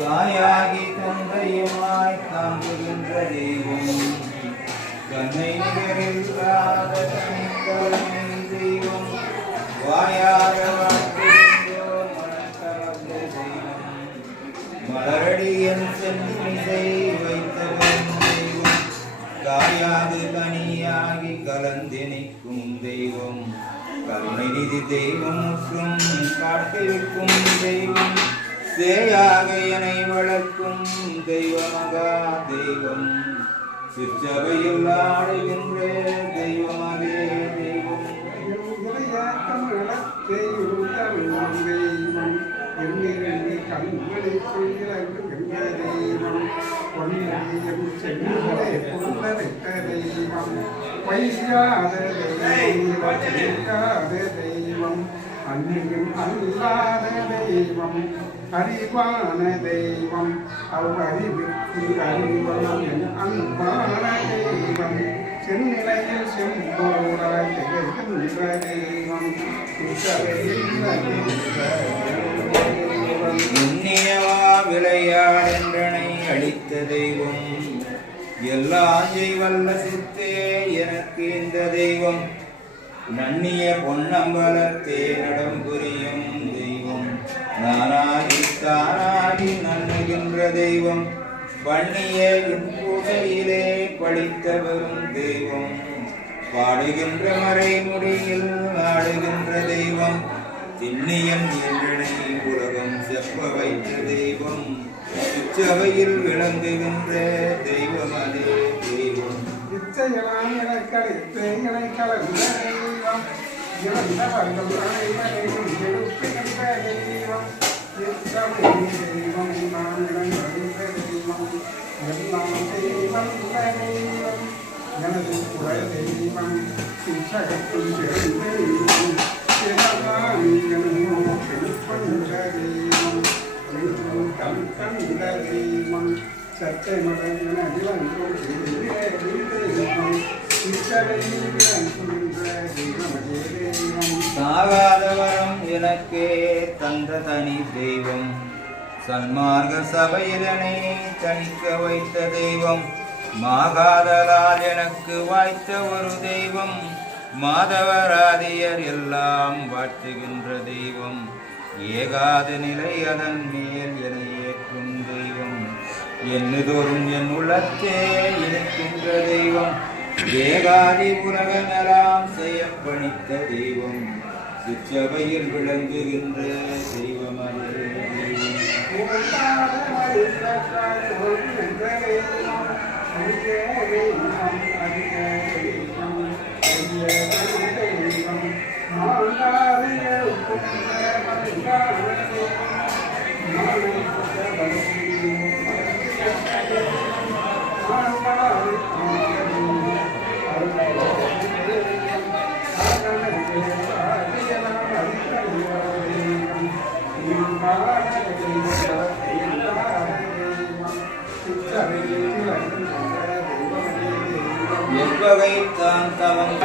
தாயாகி தந்தையுமாய் தாங்குகின்ற தெய்வம் கண்ணை நிகரில்லாத தனிக்கருணை தெய்வம் வாயாக வாழ்த்துகின்றோர் மனக்கவர்ந்த தெய்வம் மலரடியன் சென்னிசை வைத்தவன் தெய்வம் காயாது கனியாகி கலந்தினிக்கும் தெய்வம் கருணை நிதி தெய்வம் முற்றும் காட்டிருக்கும் தெய்வம் சேயாக என்னை வளர்க்கும் தெய்வமகா தெய்வம் சிற்றவையில் ஆடுகின்ற தெய்வமகே தெய்வம் தெய்வம் அன்னையும் அல்லாத தெய்வம் அறிவான தெய்வம் அவ்வறிவுக்கு அறிவம் என் அன்பான தெய்வம் செந்நிலையில் செம்போராய் திகழ்கின்ற தெய்வம் எண்ணியவா விளையாடென்றனை அளித்த தெய்வம் எல்லாம் செய்வல்ல சித்தே எனக்கு இந்த தெய்வம் நன்னிய பொன்னம்பலத்தே நடம் புரியும் தெய்வம் நானாகி தானாகி நன்னுகின்ற தெய்வம் பண்ணிய என் பூசையிலே படித்த பெறும் தெய்வம் பாடுகின்ற மறைமுடியில் ஆடுகின்ற தெய்வம் திண்ணியன் என்றனை உலகம் செப்ப வைத்த தெய்வம் இச்சபையில் விளங்குகின்ற தெய்வம் அதே தெய்வம் இச்சையெல்லாம் எனக்களித்தேங்களை கலந்த தெய்வம் இறந்தவர்கள் அனைவரையும் எழுப்புகின்ற தெய்வம் இச்சபை தெய்வம் நான் இறந்த தெய்வம் எல்லாம் தெய்வம் தெய்வம் எனது குல தெய்வம் இச்சகத்தில் சிறந்த தெய்வம் பஞ்ச தெய்வம் தன் கண்ட தெய்வம் சத்தை மகன் சாகாத வரம் எனக்கே தந்த தனி தெய்வம் சன்மார்க்க சபையிலனை தணிக்க வைத்த தெய்வம் மாகாதலால் எனக்கு வாய்த்த ஒரு தெய்வம் மாதவராதியர் எல்லாம் வாழ்த்துகின்ற தெய்வம் ஏகாத நிலை அதன் மேல் என ஏற்றும் தெய்வம் என்னுதோறும் என் உள்ளத்தே இருக்கின்ற தெய்வம் ஏகாதி உலக நலாம் செய்ய பணித்த தெய்வம் சிற்றபையில் விளங்குகின்ற தெய்வம் அதே எவ்வகை தான் தவம்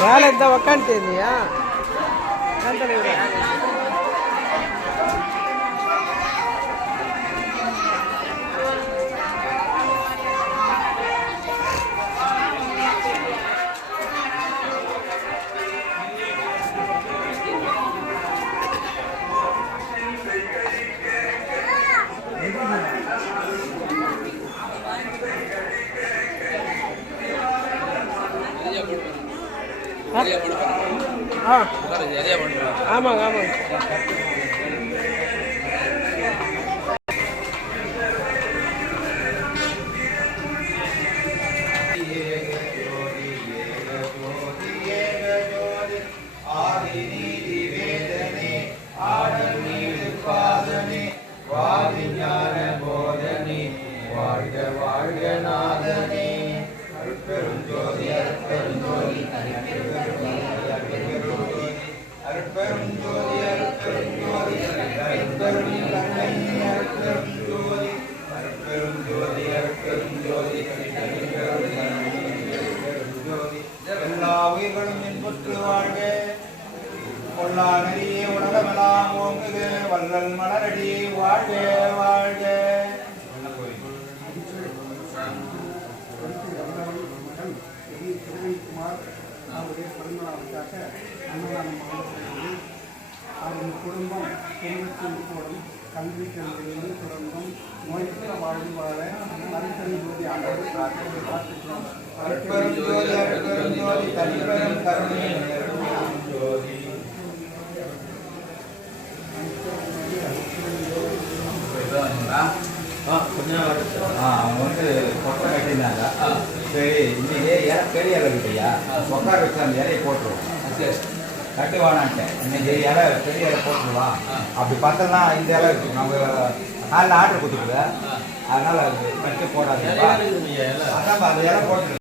வேலை இந்த உக்காந்துட்டு இருந்தியா ஆ ஆமாங்க ஆமாங்க. வாழ்க வாழ்க நாதனே அருட்பெருஞ்சோதி அருட்பெருஞ்சோதி அருட்பெருஞ்சோதி அருட்பெருஞ்சோதி அருட்பெரும் தன்மை அருட்பெருஞ்சோதி அருட்பெருஞ்சோதி அருட்பெருஞ்சோதி அருட்பெருஞ்சோதி எல்லா உயிர்களும் என்புற்று வாழ்க கொல்லா நெறியே உலகமெல்லாம் ஓங்குக வள்ளல் மலரடி வாழ்க வாழ்க. குமார் அவருடைய பிறந்தநாளுக்காக அன்னதானம் வழங்கப்படுகிறது. அவரின் குடும்பம் குடும்பத்தின் கூடம் கல்வி கல்வியிலும் குடும்பம் நோய்க்கு வாழ்வு வாழ அருட்பெருஞ்சோதி ஆண்டவரை பிரார்த்திக்கிறோம். அருட்பெருஞ்சோதி அருட்பெருஞ்சோதி தனிப்பெரும் கருணை அருட்பெருஞ்சோதி. அவங்க வந்து கொட்டை கட்டியிருந்தாங்க. சரி இன்னைக்கு இலை பெரிய இலை இல்லையா உட்கார வச்சு அந்த இலையை போட்டுருவோம் கட்டுவானான்ட்டேன். இன்னைக்கு இலை பெரிய இலை போட்டுருவான். அப்படி பார்த்தோம்னா இந்த இலை இருக்கு நம்ம காலையில் ஆர்டர் கொடுத்துருவேன். அதனால கட்டு போடாது. அதான் அந்த இலை போட்டுருவேன்.